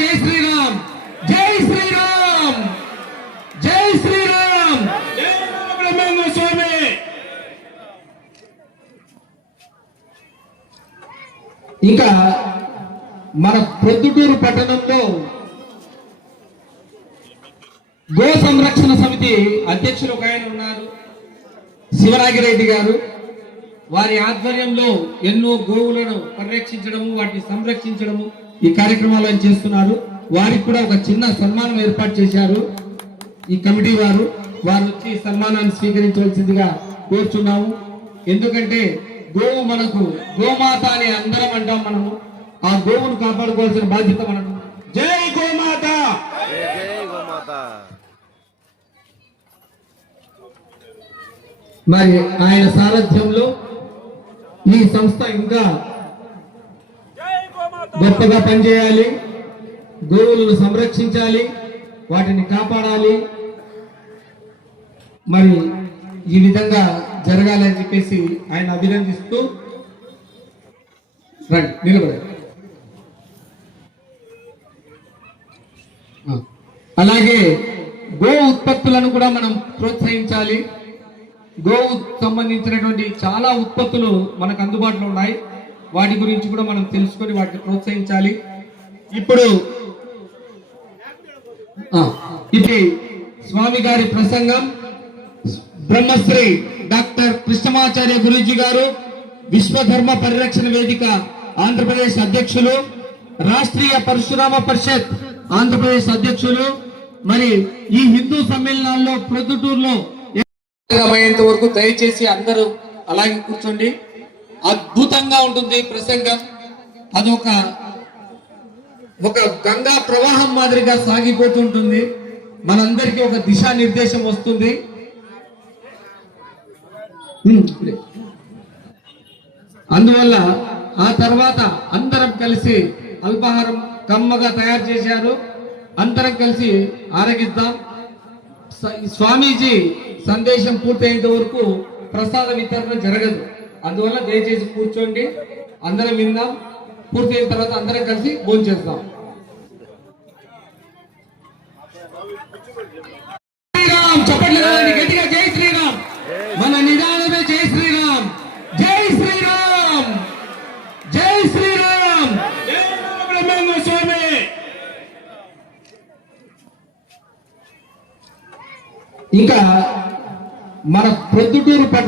జై శ్రీరామ్ జై శ్రీరామ్ జై శ్రీరామ్. స్వామి ఇంకా మన ప్రొద్దుటూరు పట్టణంలో గో సంరక్షణ సమితి అధ్యక్షులు ఒక ఆయన ఉన్నారు శివరాగిరెడ్డి గారు. వారి ఆధ్వర్యంలో ఎన్నో గోవులను పరిరక్షించడము వాటిని సంరక్షించడము ఈ కార్యక్రమాలు ఆయన చేస్తున్నారు? వారికి కూడా ఒక చిన్న సన్మానం ఏర్పాటు చేశారు ఈ కమిటీ వారు. వారు వచ్చి సన్మానాన్ని స్వీకరించవలసిందిగా కోరుచున్నాము. ఎందుకంటే గోవు మనకు గోమాత అని అందరం అంటాం మనము. ఆ గోవును కాపాడుకోవాల్సిన బాధ్యత మనకు. జై గోమాత జై గోమాత! మరి ఆయన సారథ్యంలో ఈ సంస్థ ఇంకా గొప్పగా పనిచేయాలి. గోవులను సంరక్షించాలి. వాటిని కాపాడాలి. మరి ఈ విధంగా జరగాలని చెప్పేసి ఆయన అభినందిస్తూ రండి నిలబడండి. అలాగే గో ఉత్పత్తులను కూడా మనం ప్రోత్సహించాలి. గోవు సంబంధించినటువంటి చాలా ఉత్పత్తులు మనకు అందుబాటులో ఉన్నాయి. వాటి గురించి కూడా మనం తెలుసుకొని వాటిని ప్రోత్సహించాలి. ఇప్పుడు ఇది స్వామి గారి ప్రసంగం. బ్రహ్మశ్రీ డాక్టర్ కృష్ణమాచార్య గురూజీ గారు విశ్వధర్మ పరిరక్షణ వేదిక ఆంధ్రప్రదేశ్ అధ్యక్షులు రాష్ట్రీయ పరశురామ పరిషత్ ఆంధ్రప్రదేశ్ అధ్యక్షులు మరి ఈ హిందూ సమ్మేళనాల్లో ప్రొద్దుటూరులో వరకు దయచేసి అందరూ అలాగే కూర్చోండి. అద్భుతంగా ఉంటుంది ప్రసంగం. అదొక ఒక గంగా ప్రవాహం మాదిరిగా సాగిపోతుంటుంది. మనందరికీ ఒక దిశా నిర్దేశం వస్తుంది అందువల్ల ఆ తర్వాత అందరం కలిసి అల్పాహారం కమ్మగా తయారు చేశారు. అందరం కలిసి ఆరగిద్దాం. స్వామీజీ సందేశం పూర్తయ్యేంత వరకు ప్రసాద వితరణ జరగదు. అందువల్ల దయచేసి కూర్చోండి. అందరం విందాం. అయిన తర్వాత అందరం కలిసి భోజనం చేస్తాం చెప్పండి కదండి గట్టిగా జై శ్రీరామ్. మన నిదానమే జై శ్రీరామ్. జై శ్రీరామ్. జై శ్రీరామ్. బ్రహ్మేంద్ర స్వామి. ఇంకా మన ప్రొద్దుటూరు పట్టణ